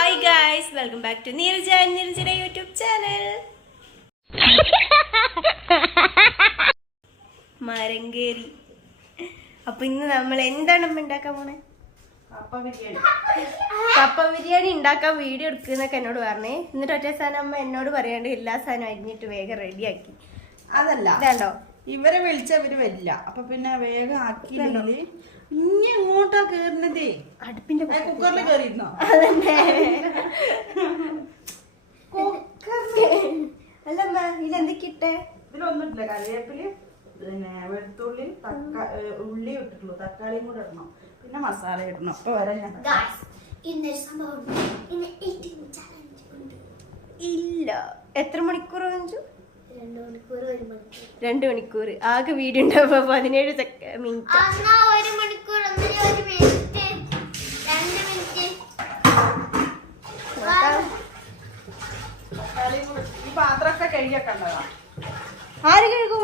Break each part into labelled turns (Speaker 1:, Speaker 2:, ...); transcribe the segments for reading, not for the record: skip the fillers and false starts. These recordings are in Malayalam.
Speaker 1: Hi guys, welcome back to Neerja and Neerjയുടെ YouTube channel. മരങ്കേരി. അപ്പോൾ ഇന്ന് നമ്മൾ എന്താണ് ഉണ്ടാക്കാൻ പോണേ? കപ്പ ബിരിയാണി ഉണ്ടാക്കാൻ വീഡിയോ എടുക്കുന്നൊക്കെ എന്നോട് പറഞ്ഞേ. എന്നിട്ട് ഒറ്റ സാധനം അമ്മ എന്നോട് പറയാണ്ട് എല്ലാ സാധനവും അരിഞ്ഞിട്ട് വേഗം റെഡിയാക്കി.
Speaker 2: അതല്ല ഇതാണ്ടോ ഇവരെ വിളിച്ചവര് വരില്ല, അപ്പൊ പിന്നെ വേഗം ആക്കിയില്ലെങ്കിൽ ഇനി എങ്ങോട്ടാ കേറുന്നതേ? അടുപ്പിന്റെ കുക്കറിൽ കേറിയിരുന്നോ?
Speaker 1: അല്ലമ്മ ഇതിലെന്തൊക്കെ ഇട്ടേ?
Speaker 2: ഇതിലൊന്നുമില്ല, കറിവേപ്പില് പിന്നെ വെളുത്തുള്ളി ഉള്ളി ഇട്ടിട്ടുള്ളൂ, തക്കാളിയും കൂടെ ഇടണം, പിന്നെ മസാല ഇടണം. അപ്പൊ വരാൻ ഞാൻ
Speaker 1: ഇല്ല. എത്ര മണിക്കൂർ വെച്ചു? 2 മണിക്കൂർ. ആകെ വീഡിയോ ഉണ്ടാവുമ്പോ 17 മിനിറ്റ്.
Speaker 2: ഈ പാത്രമൊക്കെ കഴുകിയൊക്കെണ്ടതാ.
Speaker 1: ആര് കഴുകും?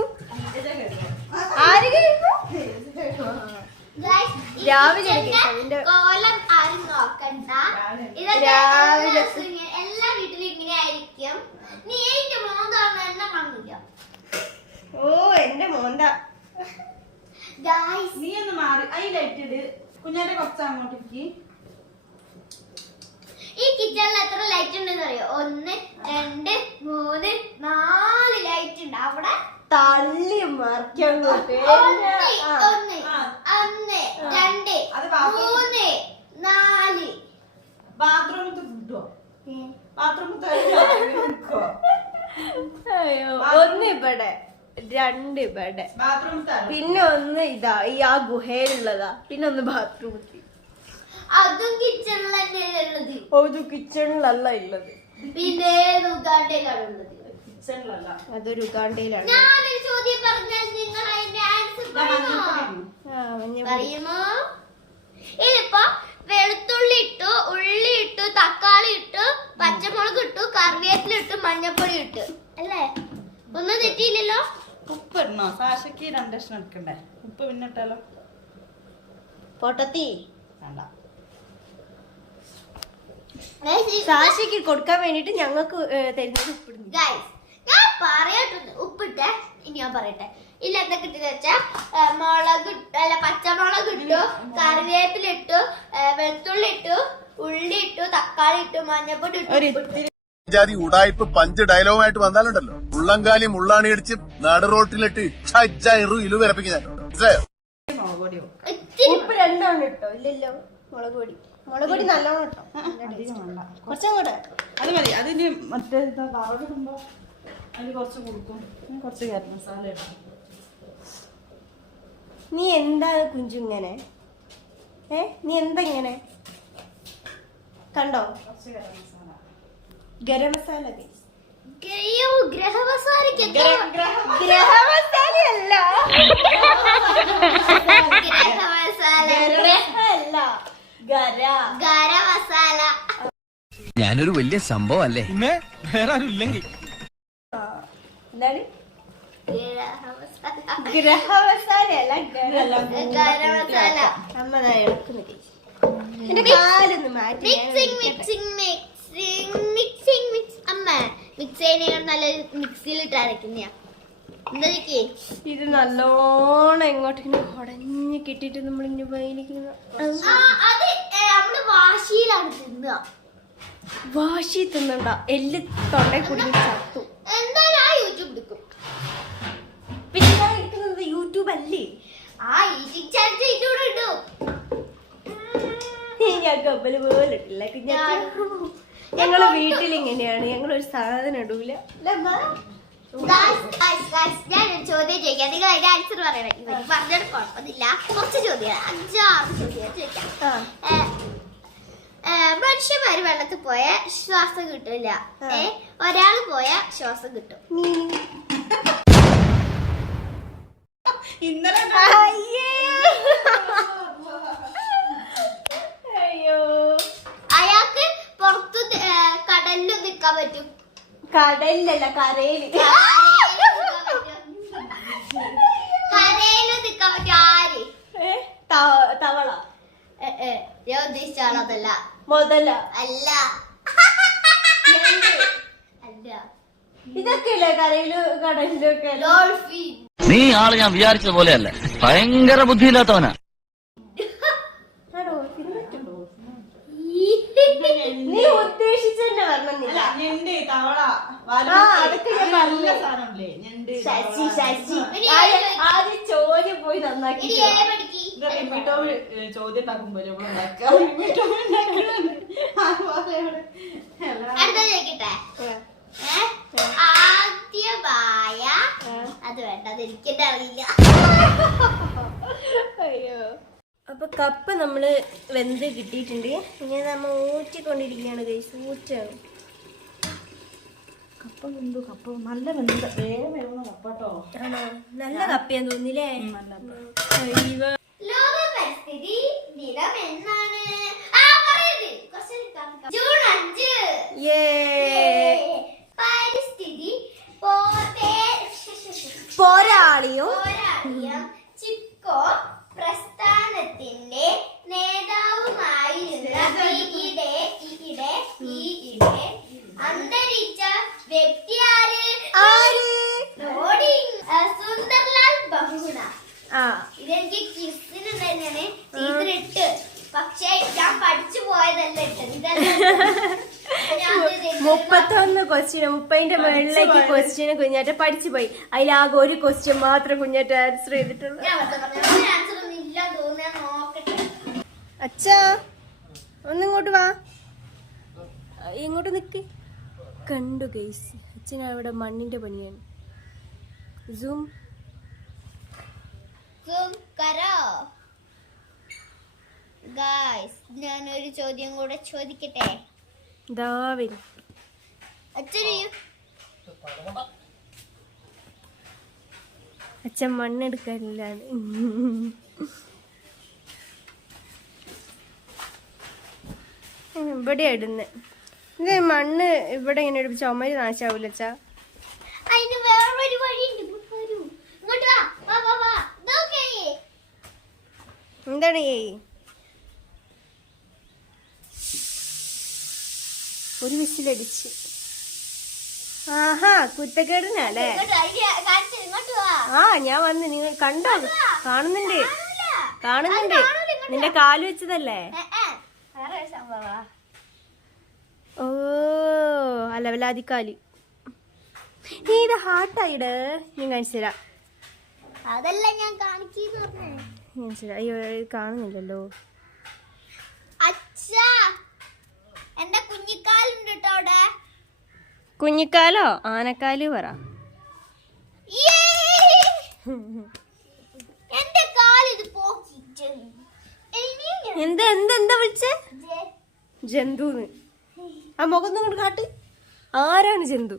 Speaker 1: രാവിലെ
Speaker 3: എല്ലാ വീട്ടിലും ഇങ്ങനെ ആയിരിക്കും. നീ എന്റെ മോന്താ.
Speaker 1: ഓ എന്റെ മോന്താ.
Speaker 2: നീ ഒന്ന് മാറി അതിലേറ്റിട് കുഞ്ഞാന്റെ കുറച്ച് അങ്ങോട്ടേക്ക്.
Speaker 3: ഈ കിച്ചണിൽ എത്ര ലൈറ്റ് ഉണ്ടെന്ന് അറിയോ? 1 2 3 4 ലൈറ്റ് ഉണ്ട്. അവിടെ
Speaker 1: തള്ളി മറിക്കാൻ
Speaker 3: 1 2 3 4
Speaker 2: ബാത്റൂമിൽ കിട്ടോ? ബാത്റൂമിൽ
Speaker 1: ഒന്ന് ഇവിടെ 2 ഇവിടെ, പിന്നെ ഒന്ന് ഇതാ ഈ ആ ഗുഹയിലുള്ളതാ, പിന്നെ ഒന്ന് ബാത്റൂമിൽ.
Speaker 3: അതും കിച്ചണിൽ തന്നെയുള്ളത്.
Speaker 1: ഒരു കിച്ചണിലല്ല ഉള്ളത്,
Speaker 3: പിന്നെ ഉഗാണ്ടയിലാണ് ഉള്ളത്.
Speaker 1: അതൊരു ഉഗാണ്ടയിലാണ്.
Speaker 3: ഞാനൊരു ചോദ്യം പറഞ്ഞാൽ നിങ്ങൾ അതിന്റെ ആൻസർ പറയുമോ? ഇതിപ്പോ വെളുത്തുള്ളി ഇട്ടു, ഉള്ളി ഇട്ടു, തക്കാളി ഇട്ടു, പച്ചമുളക് ഇട്ടു, കറിവേപ്പില ഇട്ടു, മഞ്ഞപ്പൊടി ഇട്ടു അല്ലേ? ഒന്നും തെറ്റിയില്ലല്ലോ.
Speaker 2: ഉപ്പ് ഇടണോ? സാശയ്ക്ക് 2 കഷ്ണം എടുക്കണ്ടേ? ഉപ്പ് പിന്നെ ഇട്ടാലോ?
Speaker 1: പൊട്ടത്തി
Speaker 2: വേണ്ട.
Speaker 1: സാശിക്ക് കൊടുക്കാൻ വേണ്ടിട്ട് ഞങ്ങൾക്ക് തരുന്നത് ഉപ്പിടുന്നു.
Speaker 3: ഞാൻ പറയട്ടെ, ഉപ്പിട്ടെ. ഇനി ഞാൻ പറയട്ടെ. ഇല്ല എന്തൊക്കെ ഇട്ടെന്ന് വെച്ചാ മുളക് അല്ല പച്ചമുളക് ഇട്ടു, കറിവേപ്പില ഇട്ടു, വെളുത്തുള്ളി ഇട്ടു, ഉള്ളി ഇട്ടു, തക്കാളി ഇട്ടു, മഞ്ഞപ്പൊടി ഇട്ടു.
Speaker 4: ജാതി ഉടായ്പ് പഞ്ച് ഡയലോഗുമായിട്ട് വന്നാലുണ്ടല്ലോ ഉള്ളംകാലി മുള്ളാണി അടിച്ച് നട റോട്ടിലിട്ട് ഇലു വിറപ്പിക്കാൻ.
Speaker 1: ഉപ്പ് 2 ഇട്ടോ? ഇല്ലല്ലോ. മുളക് പൊടി നല്ലോണം ഇട്ടോ? കുറച്ചങ്ങോട്ടെ.
Speaker 2: അത് മതി. അതിന് മറ്റേ ഇടുമ്പോ അതിന് കുറച്ച് കൊടുക്കും. കുറച്ച് ഗരം മസാല ഇടും.
Speaker 1: നീ എന്താണ് കുഞ്ചുങ്ങനെ? നീ എന്താ ഇങ്ങനെ? കണ്ടോ ഗരം മസാല?
Speaker 3: ഗ്രഹമസാലയല്ല, ഗരമസാല.
Speaker 5: ഞാനൊരു വലിയ സംഭവം അല്ലേ? വേറെ ആരും ഇല്ലെങ്കിൽ
Speaker 1: എന്താണ്? ഗ്രഹമസാലയല്ല, ഗരമസാല. അമ്മ ഇളക്കുന്നു. എന്റെ കാലൊന്ന് മാറ്റി.
Speaker 3: അമ്മ മിക്സ് ചെയ്യുന്ന നല്ല മിക്സിയിലിട്ട് അരക്കുന്നയാ.
Speaker 1: ഇത് നല്ലോണം എങ്ങോട്ടിങ്ങനെ ഉടഞ്ഞ് കിട്ടിട്ട് നമ്മളിങ്ങനെ
Speaker 3: വാശിയിലാണ് തിന്നുക.
Speaker 1: വാശി തിന്നണ്ട, എല്ല് തൊണ്ടയിൽ കുടുങ്ങി ചത്തു.
Speaker 3: എന്തായാലും ആ യൂട്യൂബ് എടുക്കും.
Speaker 1: പിന്നെ ഞാൻ ഇരിക്കുന്നത് യൂട്യൂബ് അല്ലേ?
Speaker 3: ആ ഈറ്റിംഗ് ചാനൽ ഇതിലൂടെ ഇടും.
Speaker 1: ഞാൻ കപ്പല് പോലെ ഇട്ടില്ല. ഞങ്ങള് വീട്ടിൽ ഇങ്ങനെയാണ്, ഞങ്ങളൊരു സാധനം ഇടൂല.
Speaker 3: ഞാനൊരു ചോദ്യം ചോദിക്കാം, നിങ്ങൾ അതിന്റെ ആൻസർ പറയണം. ഇവര് പറഞ്ഞാൽ കുഴപ്പമില്ല, കുറച്ച് ചോദ്യം 5-6 ചോദ്യം ചോദിക്കാം. മനുഷ്യന്മാര് വെള്ളത്തിൽ പോയ ശ്വാസം കിട്ടില്ല, ഒരാൾ പോയ ശ്വാസം കിട്ടും.
Speaker 2: ഇന്നലെ
Speaker 3: അയാൾക്ക് പുറത്ത് കടലിൽ നിൽക്കാൻ പറ്റും.
Speaker 1: കടലിലല്ല, കരയില്.
Speaker 3: കരയില് നിൽക്കാൻ പറ്റും. ആര്?
Speaker 1: തവള.
Speaker 3: ഞാൻ ഉദ്ദേശിച്ച ആളതല്ല.
Speaker 1: മുതല
Speaker 3: അല്ല. അല്ല,
Speaker 1: ഇതൊക്കെയല്ലേ കരയിലും കടലിലും ഒക്കെ
Speaker 3: ഡോൾഫിൻ.
Speaker 5: നീ ആള് ഞാൻ വിചാരിച്ചത് പോലെയല്ല, ഭയങ്കര ബുദ്ധിയില്ലാത്തവനാ.
Speaker 1: നീ ഉദ്ദേശിച്ചെന്നെ പറഞ്ഞില്ല.
Speaker 2: ഞണ്ട്, തവള,
Speaker 1: അതൊക്കെ ഞാൻ പറഞ്ഞ
Speaker 2: സാധനമില്ലേ ഞണ്ട്.
Speaker 1: ശശി ശശി ആദ്യം ചോദ്യം പോയി നന്നാക്കി
Speaker 3: ഇനി ഏ പഠിക്ക്.
Speaker 2: ചോദ്യം ഉണ്ടാക്കുമ്പോൾ
Speaker 3: അടുത്ത ചോദിക്കട്ടെ. ആദ്യമായ അത് വേണ്ട, അത് എനിക്കെന്നെ അറിയില്ല.
Speaker 1: അയ്യോ. അപ്പൊ കപ്പ നമ്മള് വെന്ത് കിട്ടിയിട്ടുണ്ട്. ഇനി നമ്മ ഊറ്റിക്കൊണ്ടിരിക്കുകയാണ് ഗൈസ്. ഊറ്റാണ്
Speaker 2: കപ്പ വെന്തു. കപ്പ നല്ല വെന്ത വേഗം വേവുന്ന കപ്പട്ടോ.
Speaker 1: ആണോ? നല്ല കപ്പയാന്ന് തോന്നില്ലേ?
Speaker 3: ലോക പരിസ്ഥിതി ദിനം എന്നാണ്? പറയരുത്. ജൂൺ 5. പരിസ്ഥിതി
Speaker 1: പോരാളിയോ
Speaker 3: ചിപ്കോ പ്രസ്ഥാനത്തിന്റെ നേതാവുമായിരുന്ന ഈയിടെ അന്തരിച്ച വ്യക്തി ആര്? സുന്ദർലാൽ ബഹുഗുണ. ഇതെനിക്ക് ക്വിസിന് തന്നെയാണ് ടീച്ചർ ഇട്ട്, പക്ഷെ ഞാൻ പഠിച്ചു പോയതല്ല ഇട്ടത്.
Speaker 1: 31 ക്വസ്റ്റ്യൻ, 30ന്റെ മുകളിലേക്ക് ക്വസ്റ്റ്യന് കുഞ്ഞാറ്റ പഠിച്ചു പോയി. അതിലാകെ ഒരു ക്വസ്റ്റ്യൻ മാത്രം കുഞ്ഞാറ്റ ആൻസർ ചെയ്തിട്ടുള്ളൂ.
Speaker 3: ആൻസർ ഒന്നും ഇല്ല തോന്നുന്നു. ഞാൻ നോക്കട്ടെ.
Speaker 1: അച്ഛാ ഒന്നിങ്ങോട്ട് വാ, ഇങ്ങോട്ട് നിക്ക്. കണ്ടു ഗൈസ്, അച്ഛൻ അവിടെ മണ്ണിന്റെ പണിയാണ്. സൂം
Speaker 3: കരോ ഗായ്സ്. ഞാനൊരു ചോദ്യം കൂടെ ചോദിക്കട്ടെ.
Speaker 1: ദാവിൻ അച്ഛൻ മണ്ണെടുക്കാനില്ലാണ്. ഇവിടെ ഇടുന്നെ ഇത് മണ്ണ്. ഇവിടെ ഇങ്ങനെ ഒരു ചുമര് നാശാവൂല അച്ഛാ.
Speaker 3: അതിന് വേറൊരു വഴിയുണ്ട്. ഇങ്ങോട്ട് വാ, വാ, വാ, വാ. നോക്കേ.
Speaker 1: എന്താണ് ഒരു വിസിലടിച്ച്. ആഹാ, കുത്തക്കേടിനല്ലേ?
Speaker 3: ഇങ്ങോട്ട് വാ.
Speaker 1: ഞാൻ വന്ന്. നിങ്ങൾ കണ്ടോ? കാണുന്നുണ്ട്. നിന്റെ കാല് വെച്ചതല്ലേ?
Speaker 3: വേറെ സംഭവ.
Speaker 1: ഓ അലവലാതിക്കാല്. നീ ഇത് ഹാർട്ടായിട്. ഞാൻ കാണിച്ചു തരാം.
Speaker 3: അതല്ല ഞാൻ കാണിക്കുന്നു.
Speaker 1: അയ്യോ കാണുന്നില്ലല്ലോ.
Speaker 3: അച്ഛാ, എന്റെ കുഞ്ഞിക്കാലുണ്ട് കേട്ടോ അവിടെ.
Speaker 1: കുഞ്ഞിക്കാലോ ആനക്കാല് പറ.
Speaker 3: എന്റെ കാലിത് പോക്കിട്ട്.
Speaker 1: എന്താ വിളിച്ചേ? ജന്തുന്ന്. ആ മുഖം കൊണ്ട് കാട്ട്. ആരാണ് ജന്തു?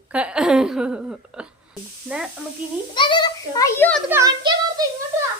Speaker 1: നമുക്കിനി
Speaker 3: അയ്യോ, അത് കാണിക്കാൻ ഓർത്തു. ഇങ്ങോട്ട് വാ.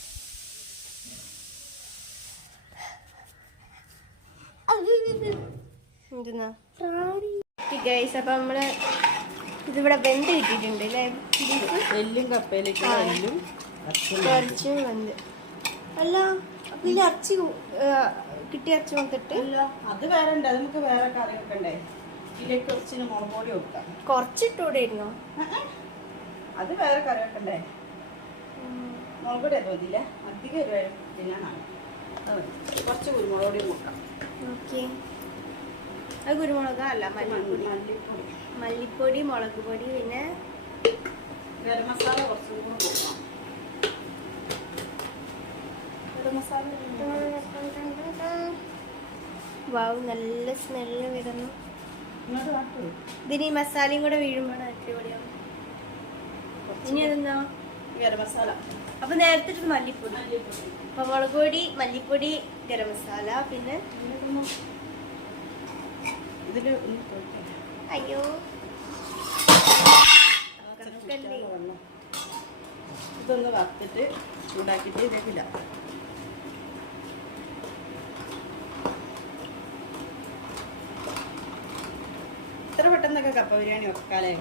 Speaker 1: എന്തെന്നാ ഗൈസ്. അപ്പൊ നമ്മള് ഇതിവിടെ വെന്ത് കിട്ടിയിട്ടുണ്ട് അല്ലേ?
Speaker 2: എല്ലും കപ്പയിലേക്ക് എല്ലും
Speaker 1: ഇറച്ചിയും വെന്ത്. അല്ല അപ്പൊ ഈ ഇറച്ചി കിട്ടിയ ഇറച്ചി വന്നിട്ട്
Speaker 2: അത് വേറെ ഉണ്ട്. അത് നമുക്ക് വേറെ കറി വെക്കണ്ടേ? ഇതിലേക്ക് കുറച്ചിന് മുളക് പൊടി വെക്കാം.
Speaker 1: കുറച്ചിട്ടൂടെ ഇരുന്നോ?
Speaker 2: അത് വേറെ കറി വെക്കണ്ടേ? മുളക് പൊടി തോന്നില്ല, അധികം തിന്നാനാണ്. കുറച്ച് കുരുമുളക് പൊടി വെക്കാം.
Speaker 1: ഓക്കെ. അത് കുരുമുളക് അല്ല മല്ലിപ്പൊടി. മല്ലിപ്പൊടി, മുളക് പൊടി, പിന്നെ
Speaker 2: ഗരം മസാല കുറച്ചും കൂടെ വെക്കാം. ഗരം മസാല
Speaker 1: വാവ്, നല്ല സ്മെല്ല് വരുന്നു.
Speaker 2: ഇങ്ങോട്ട് കാട്ടു.
Speaker 1: ഇതിന് ഈ മസാലയും കൂടെ വീഴുമ്പോഴാണ് അടിപൊളിയാണ്. ഇനി അതെന്നാ?
Speaker 2: ഗരം മസാല.
Speaker 1: അപ്പൊ നേരത്തെ മല്ലിപ്പൊടി, അപ്പൊ മുളക് പൊടി, മല്ലിപ്പൊടി, ഗരം മസാല, പിന്നെ
Speaker 2: ഇതില്
Speaker 1: അയ്യോ
Speaker 2: ഇതൊന്ന് വറുത്തിട്ട് ചൂടാക്കിയിട്ട് ഇതിലേക്കില്ല. ഇത്ര പെട്ടെന്നൊക്കെ കപ്പ ബിരിയാണി വെക്കാലേ?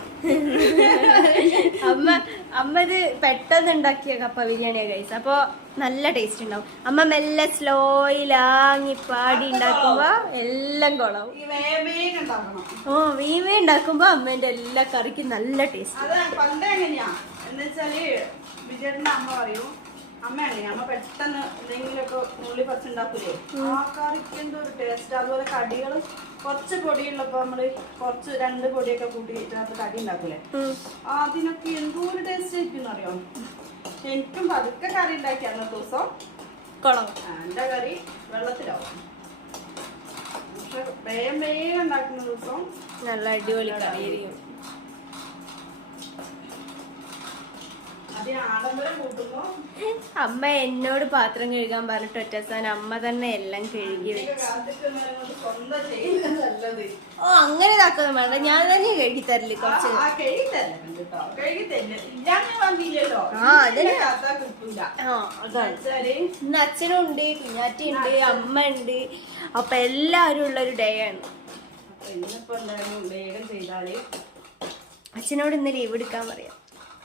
Speaker 1: അമ്മ ഇത് പെട്ടെന്ന് ഉണ്ടാക്കിയ കപ്പ ബിരിയാണിയാ ഗൈസ്. അപ്പൊ നല്ല ടേസ്റ്റ് ഉണ്ടാവും. അമ്മ മെല്ലെ സ്ലോയിലാങ്ങി പാടി ഉണ്ടാക്കുമ്പോ എല്ലാം കൊളാവും.
Speaker 2: ഈ വേഗം ഉണ്ടാക്കണം.
Speaker 1: വീമേ ഉണ്ടാക്കുമ്പോ അമ്മേന്റെ എല്ലാ കറിക്കും നല്ല ടേസ്റ്റ്.
Speaker 2: അത് പണ്ട് എങ്ങനെയാ എന്ന് വെച്ചാല് വിജയേട്ടന്റെ അമ്മ പറയും, അമ്മ എങ്ങനെയാ അമ്മ പെട്ടെന്ന് എന്തെങ്കിലുമൊക്കെ ഉള്ളി പറിച്ചുണ്ടാക്കൂലേ, ആ കറിക്ക് എന്തോ ഒരു ടേസ്റ്റ്. അതുപോലെ കടികൾ കുറച്ച് പൊടിയുള്ളപ്പോ നമ്മള് കുറച്ച് 2 പൊടിയൊക്കെ കൂട്ടി ഇതിനകത്ത് കടി ഉണ്ടാക്കൂലേ, അതിനൊക്കെ എന്തോ ഒരു ടേസ്റ്റ് ആയിരിക്കും അറിയാം. എനിക്കും പതുക്കെ കറി ഉണ്ടാക്കി അന്നത്തെ ദിവസം
Speaker 1: കൊളാവും.
Speaker 2: എന്റെ കറി വെള്ളത്തിലാവും. പക്ഷെ വേഗം ഉണ്ടാക്കുന്ന ദിവസം
Speaker 1: നല്ല അടിപൊളി കറിയായിരിക്കും.
Speaker 2: അതിന് ആഡംബരം കൂട്ടുമ്പോ
Speaker 1: അമ്മ എന്നോട് പാത്രം കഴുകാൻ പറഞ്ഞിട്ട് ഒറ്റ സാധനം അമ്മ തന്നെ എല്ലാം കഴുകി വെച്ചു.
Speaker 2: സ്വന്തം ചെയ്യുന്നത് നല്ലത്.
Speaker 1: അങ്ങനെ ഇതാക്കൊന്നും വേണ്ട, ഞാൻ തന്നെ കഴുകി തരല് കുറച്ച്. ഇന്ന് അച്ഛനും ഉണ്ട്, കുഞ്ഞാറ്റി ഉണ്ട്, അമ്മ ഉണ്ട്. അപ്പൊ എല്ലാരും ഉള്ള ഒരു ഡേ ആണ്.
Speaker 2: ഇന്നിപ്പോ എന്തായാലും വേഗം ചെയ്താല്
Speaker 1: അച്ഛനോട് ഇന്ന് ലീവ് എടുക്കാൻ പറയാം.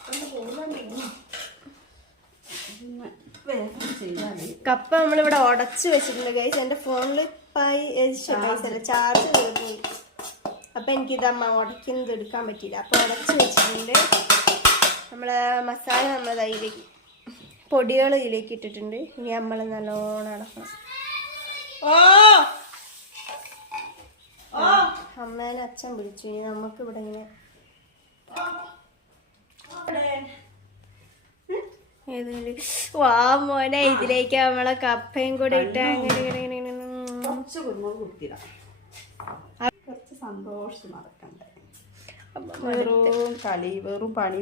Speaker 1: കപ്പ നമ്മളിവിടെ ഉടച്ചു വെച്ചിട്ടുണ്ട് ഗൈസ്. എന്റെ ഫോണില് ചാർജ് തീർന്നു. അപ്പൊ എനിക്കിത് അമ്മ ഉടക്കുന്നത് എടുക്കാൻ പറ്റില്ല. അപ്പൊ ഉടച്ചു വെച്ചിട്ടുണ്ട്. നമ്മളെ മസാല നമ്മൾ ഇതിലേക്ക് പൊടികൾ ഇതിലേക്ക് ഇട്ടിട്ടുണ്ട്. ഇനി നമ്മൾ നല്ലോണം അടക്കണം. അമ്മേനെ അച്ഛൻ വിളിച്ചു. ഇനി നമുക്ക് ഇവിടെ ഇങ്ങനെ വാ മോനെ, ഇതിലേക്ക് നമ്മളെ കപ്പയും കൂടെ ഇട്ട്
Speaker 2: കുറച്ച് സന്തോഷം നടക്കണ്ടേ. വെറും കളി, വെറും പണി.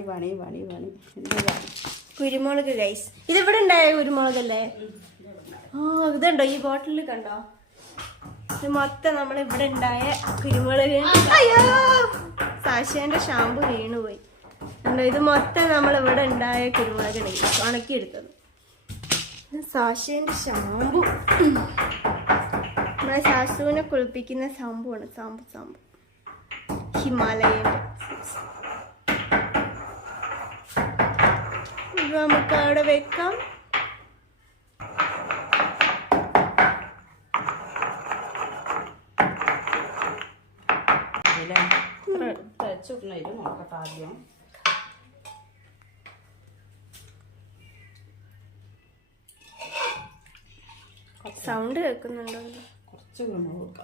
Speaker 1: കുരുമുളക് ഗൈസ്, ഇതിവിടെ ഉണ്ടായ കുരുമുളകല്ലേ? ഇതുണ്ടോ ഈ ബോട്ടിലിൽ കണ്ടോ? ഇത് മൊത്തം നമ്മൾ ഇവിടെ ഉണ്ടായ കുരുമുളക്. അയ്യോ, സാശേന്റെ ഷാമ്പു വീണുപോയി. ഇത് മൊത്തം നമ്മൾ ഇവിടെ ഉണ്ടായ കുരുമുളക് ഉണക്കിയെടുത്തത്. സാശേന്റെ ഷാമ്പു, നമ്മളെ സാസുവിനെ കുളിപ്പിക്കുന്ന സാമ്പുവാണ്. സാമ്പു ഹിമാലയന്റെ. ഇത് നമുക്ക് അവിടെ വെക്കാം.
Speaker 2: നോക്കട്ടെ ആദ്യം.
Speaker 1: സൗണ്ട് കേൾക്കുന്നുണ്ടോ?
Speaker 2: കുറച്ച് കുരുമുളക്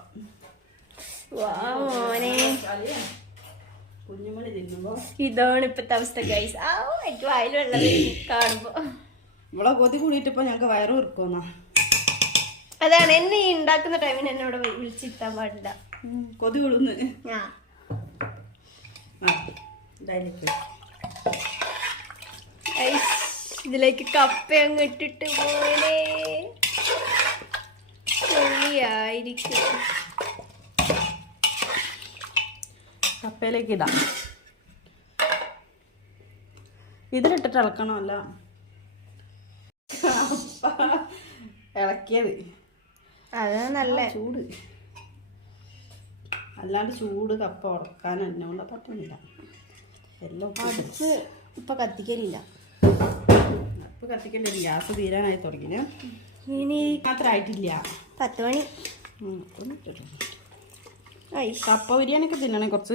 Speaker 1: മോനെ,
Speaker 2: കുഞ്ഞുമണി തിന്നുമ്പോ
Speaker 1: ഇതാണ് ഇപ്പത്തെ അവസ്ഥ ഗൈസ്. എനിക്ക് വായിലുള്ളത് കാണുമ്പോ
Speaker 2: ഇവിടെ കൊതി കൂടിയിട്ടിപ്പോ ഞങ്ങക്ക് വയറ് വെറുക്കുന്ന.
Speaker 1: അതാണ് എന്നെ ഈ ഉണ്ടാക്കുന്ന ടൈമിന് എന്നോട് വിളിച്ചിരുത്താൻ പാടില്ല.
Speaker 2: കൊതി കൂടുന്നു.
Speaker 1: ഇതിലേക്ക് കപ്പ അങ്ങ് ഇട്ടിട്ട് പോലെ ആയിരിക്കും.
Speaker 2: കപ്പയിലേക്ക് ഇടാം. ഇതിലിട്ടിട്ട് ഇളക്കണമല്ല, ഇളക്കിയത്
Speaker 1: അതാ നല്ല
Speaker 2: ചൂട്. അല്ലാണ്ട് ചൂട് കപ്പ ഉറക്കാൻ എന്നോണ്ട് പറ്റുന്നില്ല. എല്ലാം
Speaker 1: ഇപ്പൊ കത്തിക്കലില്ല.
Speaker 2: ഇപ്പൊ കത്തിക്കലില്ല, ഗ്യാസ് തീരാനായി തുടങ്ങി.
Speaker 1: ഇനി
Speaker 2: മാത്രമായിട്ടില്ല,
Speaker 1: 10 മണി.
Speaker 2: കപ്പ ബിരിയാണിയൊക്കെ തിന്നണേ കുറച്ച്.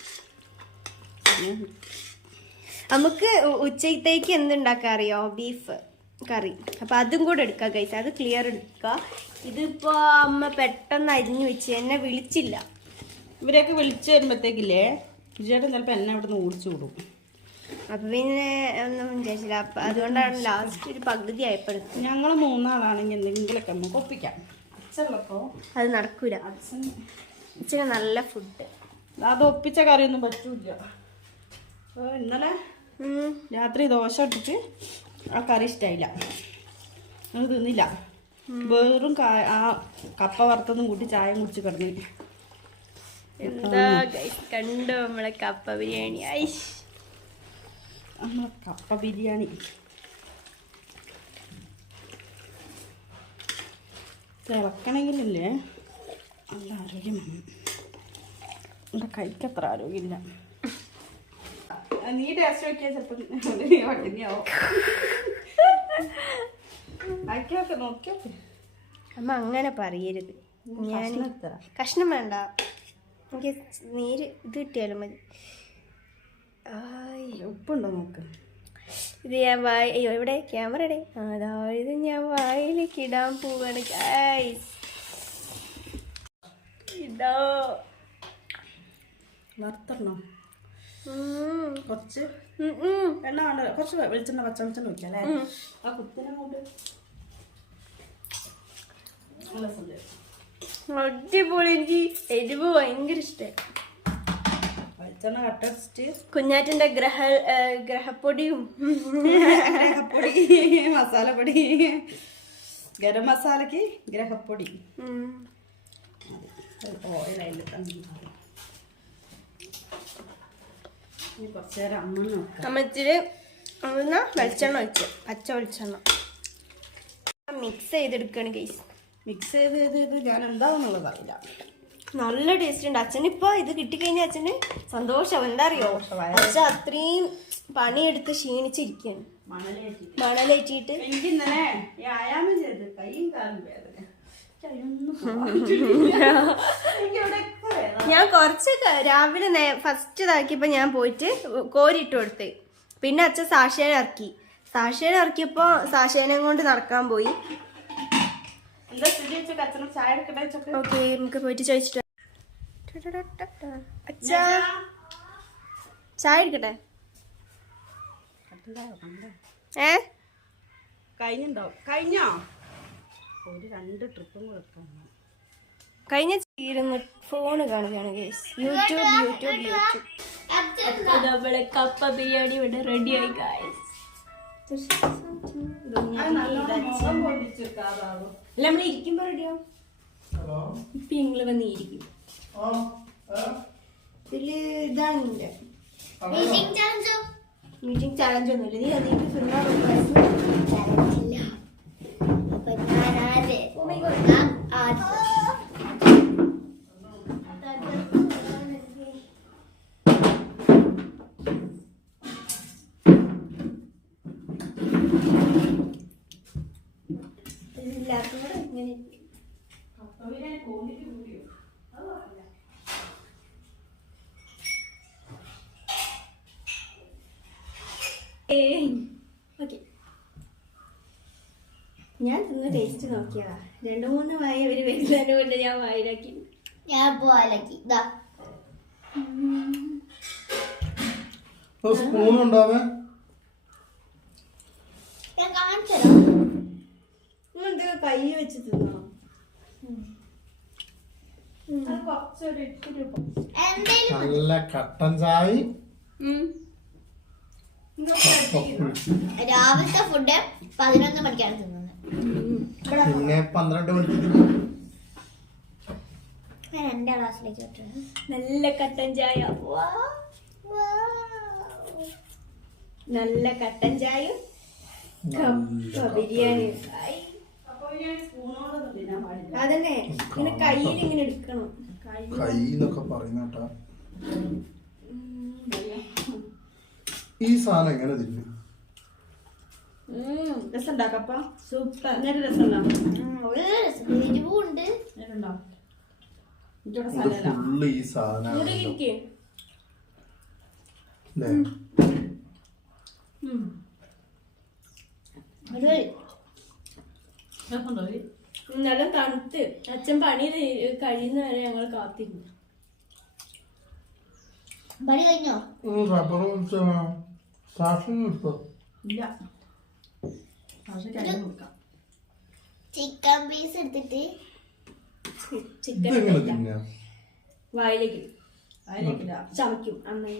Speaker 1: നമുക്ക് ഉച്ചത്തേക്ക് എന്തുണ്ടാക്കാൻ അറിയോ? Beef curry. അപ്പൊ അതും കൂടെ എടുക്കാം ഗൈസ്, അത് ക്ലിയർ എടുക്കുക. ഇതിപ്പോ അമ്മ പെട്ടെന്ന് അരിഞ്ഞു വെച്ച് എന്നെ വിളിച്ചില്ല.
Speaker 2: ഇവരെയൊക്കെ വിളിച്ചു വരുമ്പോഴത്തേക്കില്ലേ വിജയേട്ടൻ ചിലപ്പോൾ എന്നെ ഇവിടെ നിന്ന് ഓടിച്ചു വിടും.
Speaker 1: അപ്പൊ പിന്നെ ഒന്നും വിചാരിച്ചില്ല. അപ്പൊ അതുകൊണ്ടാണ് ലാസ്റ്റ് ഒരു പകുതി ആയപ്പോഴത്തെ.
Speaker 2: ഞങ്ങൾ 3 ആളാണെങ്കിൽ എന്തെങ്കിലുമൊക്കെ നമുക്ക് ഒപ്പിക്കാം. അച്ഛനുള്ളപ്പോ
Speaker 1: അത് നടക്കൂല. അച്ഛന് നല്ല ഫുഡ്.
Speaker 2: അത് ഒപ്പിച്ച കറിയൊന്നും പറ്റൂല. ഇന്നലെ രാത്രി ദോശ ഇട്ടിട്ട് ആ കറി ഇഷ്ടമായില്ല, അത് തിന്നില്ല. വെറും ആ കപ്പ വറുത്തതും കൂട്ടി ചായ കുടിച്ച് കിടന്നു.
Speaker 1: എന്താ കണ്ടോ നമ്മളെ കപ്പ ബിരിയാണി?
Speaker 2: നമ്മളെ കപ്പ ബിരിയാണി ഇളക്കണമെങ്കിലല്ലേ നല്ല ആരോഗ്യം വേണം. എൻ്റെ കൈക്ക് അത്ര ആരോഗ്യമില്ല. നീ ടേസ്റ്റ് നോക്കിയാൽ ചിലപ്പോൾ പട്ടിണിയാവും. ആക്കിയൊക്കെ നോക്കിയൊക്കെ.
Speaker 1: അമ്മ അങ്ങനെ പറയരുത്. ഞാൻ
Speaker 2: കഷ്ണം എടുത്തരാ.
Speaker 1: കഷ്ണം വേണ്ട, എനിക്ക് നീര് ഇത് കിട്ടിയാലും മതി. ആയ്,
Speaker 2: ഉപ്പുണ്ടോ നോക്ക്.
Speaker 1: ഇത് ഞാൻ അയ്യോ എവിടെ ക്യാമറ ഇടേ, അതായത് ഞാൻ വായിലേക്ക് ഇടാൻ പോവാണ് ഗൈസ്. ഇതാ
Speaker 2: വറുത്തരണോ? കുറച്ച് എണ്ണ വേണ്ട, കുറച്ച് വെളിച്ചെണ്ണ, പച്ച വെളിച്ചെണ്ണ ഒഴിക്കാം അല്ലേ? ആ കുത്തിനെ കൊണ്ട് നല്ല സുന്ദരം.
Speaker 1: അടിപൊളി. എനിക്ക് എരിവ് ഭയങ്കര ഇഷ്ടമായി.
Speaker 2: വെളിച്ചെണ്ണ കട്ടടിച്ചിട്ട്
Speaker 1: കുഞ്ഞാറ്റിന്റെ ഗ്രഹപ്പൊടിയും
Speaker 2: ഗ്രഹപ്പൊടി, മസാലപ്പൊടി, ഗരം മസാലക്ക് ഗ്രഹപ്പൊടി, ഓയിൽ അതിൽ തന്നെ. ഇനി കുറച്ച് നേരം അമ്മ നോക്കാം.
Speaker 1: അമ്മച്ചിരി വെളിച്ചെണ്ണ ഒഴിച്ചു, പച്ച വെളിച്ചെണ്ണ മിക്സ് ചെയ്തെടുക്കാണ് ഗൈസ്.
Speaker 2: മിക്സ് ചെയ്ത് ഞാൻ എന്താണെന്നുള്ളത് അറിയില്ല.
Speaker 1: നല്ല ടേസ്റ്റ് ഉണ്ട്. അച്ഛനിപ്പോ ഇത് കിട്ടിക്കഴിഞ്ഞാൽ അച്ഛന് സന്തോഷം. എന്താ അറിയോ, അച്ഛൻ അത്രയും പണിയെടുത്ത് ക്ഷീണിച്ചിരിക്കാണ്, മണലേറ്റിട്ട്.
Speaker 2: എനിക്ക് ഇന്നലെ വ്യായാമം ചെയ്ത് കൈയും കാലും വേദന.
Speaker 1: ഞാൻ കുറച്ച് രാവിലെ ഫസ്റ്റ് ഇതാക്കിയപ്പോ ഞാൻ പോയിട്ട് കോരിട്ട് കൊടുത്ത്. പിന്നെ അച്ഛൻ സാഷേനെ ഇറക്കിയപ്പോ സാഷേനെ കൊണ്ട് നടക്കാൻ പോയി.
Speaker 2: എന്താ സ്ഥിതി വെച്ചൊക്കെ അച്ഛനും ചായ എടുക്കട്ടെ വെച്ചൊക്കെ.
Speaker 1: ഓക്കെ, നമുക്ക് പോയിട്ട് ചോദിച്ചിട്ട് അച്ഛാ ചായ എടുക്കട്ടെ.
Speaker 2: കഴിഞ്ഞോ? ഒരു 2 ട്രിപ്പും കൂടെ എടുക്കാൻ.
Speaker 1: കഴിഞ്ഞ ഇരുന്ന് ഫോണ് കാണുകയാണ് ഗൈസ്. യൂട്യൂബ് നമ്മളെ കപ്പ ബിരിയാണി ഇവിടെ റെഡിയായി ഗൈസ്. നമ്മൾ ഇരിക്കുമ്പോ റെഡിയാവും. ഇപ്പൊ നിങ്ങള് വന്നിരിക്കും. ഇതില് ഇതാണ് നിന്റെ മീറ്റിംഗ് ചാലഞ്ച് ഒന്നുമില്ല. നീ അതിലേക്ക് ഓക്കെ. ഞാൻ തിന്ന് ടേസ്റ്റ് നോക്കിയതാ. 2-3 വായ അവര് വരുന്നതിന് കൊണ്ട് ഞാൻ വായിലാക്കി.
Speaker 6: സ്പൂണുണ്ടാവേ
Speaker 1: കൈ വെച്ച് തിന്നണം.
Speaker 6: നല്ല കട്ടൻ ചായ.
Speaker 3: രാവിലത്തെ ഫുഡ് 11 മണിക്കാണ് തിന്നുന്നത്.
Speaker 6: പിന്നെ 12 മണിക്ക്
Speaker 3: ഞാൻ എന്റെ ക്ലാസ്സിലേക്ക് വിട്ടത്.
Speaker 1: നല്ല കട്ടൻ ചായ, നല്ല കട്ടൻ ചായയും കപ്പ ബിരിയാണി. അതന്നെ, ഇങ്ങനെ കയ്യിൽ ഇങ്ങനെ എടുക്കണം.
Speaker 6: കൈ എന്നൊക്കെ പറയുന്നേട്ടാ. ഈ സാധനം എങ്ങനെ തിന്നു?
Speaker 2: രസമുണ്ടാക്കപ്പ
Speaker 1: സൂപ്പർ.
Speaker 2: നേരെ രസമുണ്ടാവും.
Speaker 3: എരിവുണ്ട്.
Speaker 6: ഫുള്ള് ഈ സാധനം അല്ലേ?
Speaker 1: നല്ല തണുത്ത് അച്ഛൻ പണി കഴിയുന്ന വരെ ഞങ്ങൾ കാത്തിരുന്നു.
Speaker 3: പണി കഴിഞ്ഞോ?
Speaker 6: റബ്ബർ സാക്ഷ്യം കിട്ടോ?
Speaker 2: ഇല്ല.
Speaker 3: ചിക്കൻ പീസ് എടുത്തിട്ട്
Speaker 1: ചിക്കൻ
Speaker 6: ഇതെങ്ങനെ തിന്നാ?
Speaker 1: വായിലേക്ക്
Speaker 2: അതിലേക്കില്ല.
Speaker 1: ചവയ്ക്കും.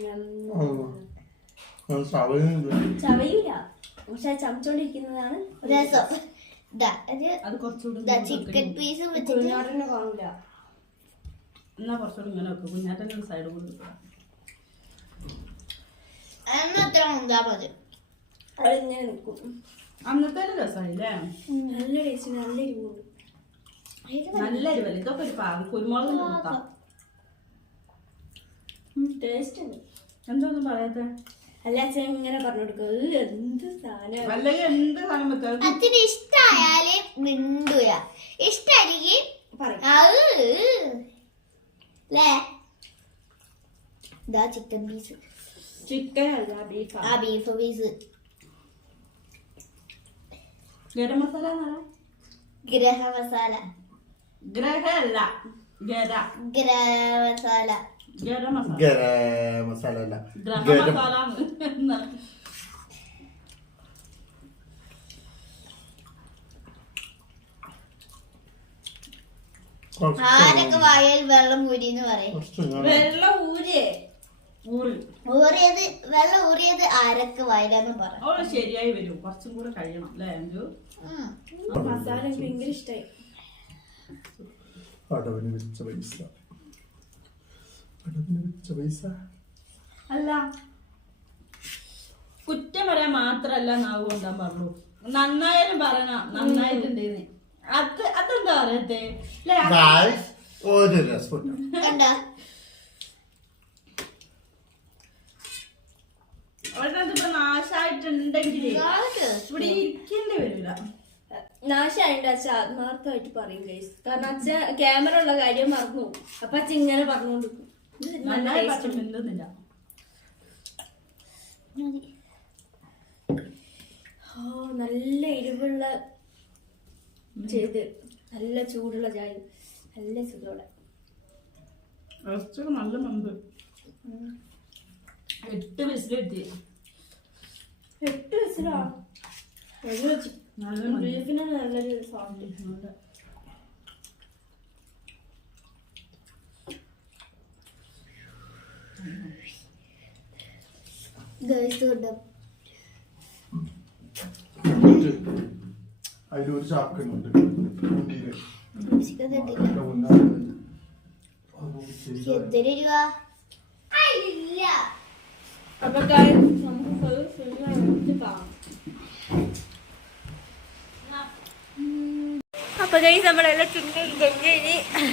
Speaker 1: ചവയൂല, പക്ഷെ ചമച്ചോണ്ടിരിക്കുന്നതാണ്
Speaker 3: രസം.
Speaker 2: അത് കുറച്ചുകൂടി
Speaker 3: ചിക്കൻ പീസും വെച്ചിട്ട്
Speaker 1: കുഞ്ഞാറിന് കാണൂല.
Speaker 2: എന്നാ കുറച്ചുകൂടി ഇങ്ങനെ വെക്കും. കുഞ്ഞാറ്റൻ്റെ സൈഡ് കൂടി
Speaker 3: അത്ര ഉണ്ടാ മതി.
Speaker 1: അതിങ്ങനെ നിൽക്കും.
Speaker 2: അന്നത്തെ രസമായില്ലേ?
Speaker 1: നല്ല ടേസ്റ്റ്, നല്ല എരിവുണ്ട്.
Speaker 2: നല്ല എരിവല്ലേ? ഇതൊക്കെ ഒരു പാകം കുരുമുളക് നോക്കാം.
Speaker 1: ടേസ്റ്റ് ഉണ്ട്.
Speaker 2: എന്തൊന്നും പറയാത്തെ?
Speaker 1: അല്ല അച്ഛൻ ഇങ്ങനെ പറഞ്ഞു കൊടുക്കുക എന്ത് സാധനം.
Speaker 2: അല്ലെങ്കിൽ എന്ത് സാധനം വെച്ചാലും
Speaker 3: അച്ഛന് ഇഷ്ടായാല് മിണ്ടുക, ഇഷ്ടല്ലെങ്കിൽ ല്ലേ? ഇതാ ചിക്കൻ പീസ്,
Speaker 1: ചിക്കൻ അല്ല ബീഫ്.
Speaker 3: ആ ബീഫ് പീസ്.
Speaker 2: ഗരം മസാല
Speaker 3: ഗ്രഹ മസാല,
Speaker 2: ഗ്രഹല്ല
Speaker 3: ഗ്രഹ മസാല.
Speaker 2: ഗരം മസാല
Speaker 6: ഗരം മസാല അല്ല,
Speaker 2: ഗ്രഹ
Speaker 6: ഗരം
Speaker 2: മസാല.
Speaker 3: ആരൊക്കെ വായൽ വെള്ളം ഊരിന്ന് പറയും.
Speaker 2: വെള്ളം ഊരിയേ
Speaker 3: ഊറിയത് വെള്ളം ഊറിയത് ആരൊക്കെ വായിലെന്ന് പറയും.
Speaker 2: അവള് ശരിയായി വരും, കുറച്ചും കൂടെ കഴിയണം അല്ലേ അഞ്ചു?
Speaker 1: മസാല എനിക്ക് ഭയങ്കര ഇഷ്ടമായി.
Speaker 6: അടവിന് വെച്ച പൈസ, അടവിന് വെച്ച പൈസ.
Speaker 2: അല്ല കുറ്റം പറയാൻ മാത്രല്ല നാവ് കൊണ്ടാൻ പറഞ്ഞു, നന്നായാലും പറയണ നന്നായിട്ടുണ്ടെന്ന്. അതെന്താ പറയത്തെ
Speaker 6: Guys, ഒരു രസം
Speaker 3: കണ്ടോ?
Speaker 2: അവൾക്കതിപ്പോ നാശായിട്ടുണ്ടെങ്കിലേ ഇവിടെ ഇരിക്കേണ്ടി വരില്ല.
Speaker 1: നാശായിട്ട് അച്ഛൻ ആത്മാർത്ഥമായിട്ട് പറയും ഗൈസ്. കാരണം അച്ഛൻ ക്യാമറ ഉള്ള കാര്യം മറന്നു. അപ്പൊ അച്ഛൻ ഇങ്ങനെ പറഞ്ഞോണ്ടിരിക്കും.
Speaker 2: നന്നായി പക്ഷെ മിണ്ടുന്നില്ല.
Speaker 1: ഓ നല്ല എരിവുള്ള ചെയ്ത് നല്ല ചൂടുള്ള ചായ, നല്ല ചൂടോടെ.
Speaker 2: ഇറച്ചിയൊക്കെ നല്ല മന്ത്. 8 വിസിലെത്തി.
Speaker 1: 8 വിസിലാ? ബീഫിന് നല്ലൊരു സൗണ്ട്.
Speaker 6: അതിലൊരു ചാക്കുണ്ട്.
Speaker 1: അപ്പൊ guys, നമുക്ക് ശരിയായിട്ട് കാണാം. അപ്പൊ ഗൈസ് നമ്മളെല്ലാം കഴിഞ്ഞ്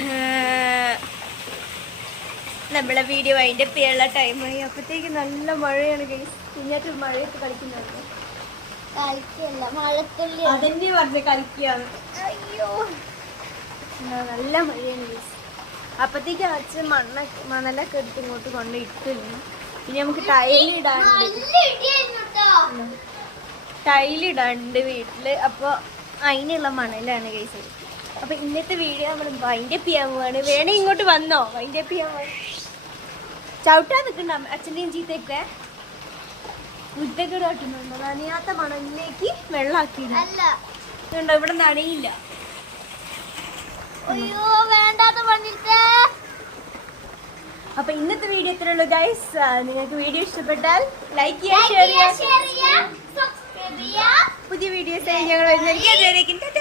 Speaker 1: നമ്മളെ വീഡിയോ അതിൻ്റെ പേരുള്ള ടൈമായി. അപ്പത്തേക്ക് നല്ല മഴയാണ് ഗൈസ്. ഇങ്ങനത്തെ മഴയൊക്കെ കളിക്കുന്നുണ്ട്.
Speaker 3: കളിക്കല്ല, മഴത്തുള്ളി.
Speaker 1: അതെന്നെ പറഞ്ഞ കളിക്കുകയാണ്. അയ്യോ നല്ല മഴയാണ് ഗൈസ്. അപ്പത്തേക്ക് അച്ഛൻ മണലൊക്കെ എടുത്ത് ഇങ്ങോട്ട് കൊണ്ട് ഇട്ടിരുന്നു. ഇനി നമുക്ക് ടൈലിടാണ്ട് വീട്ടില്. അപ്പോൾ അതിനുള്ള മണലാണ് ഗൈസ്. അപ്പൊ ഇന്നത്തെ വീഡിയോ നമ്മൾ വൈൻഡപ്പ് ചെയ്യാൻ പോവാണ്. വേണേ ഇങ്ങോട്ട് വന്നോ? വൈൻഡപ്പ് ചെയ്യാൻ പോവാ. ചവിട്ടാൻ നിൽക്കണ്ട അച്ഛൻ്റെയും ചീത്തയൊക്കെ. മുറ്റൊക്കെ കാട്ടുന്നുണ്ടോ? നനയാത്ത മണലിലേക്ക് വെള്ളമാക്കിയിട്ടുണ്ടോ? ഇവിടെ നനയില്ല.
Speaker 3: അയ്യോ വേണ്ടാത്ത പണിട്ട്.
Speaker 1: അപ്പൊ ഇന്നത്തെ വീഡിയോ ഇത്രേ ഉള്ളൂ ഗൈസ്. നിങ്ങൾക്ക് വീഡിയോ ഇഷ്ടപ്പെട്ടാൽ ലൈക്ക് ചെയ്യുക, ഷെയർ ചെയ്യുക,
Speaker 3: സബ്സ്ക്രൈബ് ചെയ്യുക.
Speaker 1: പുതിയ വീഡിയോസ് ഞങ്ങൾ വരുന്നതായിരിക്കും.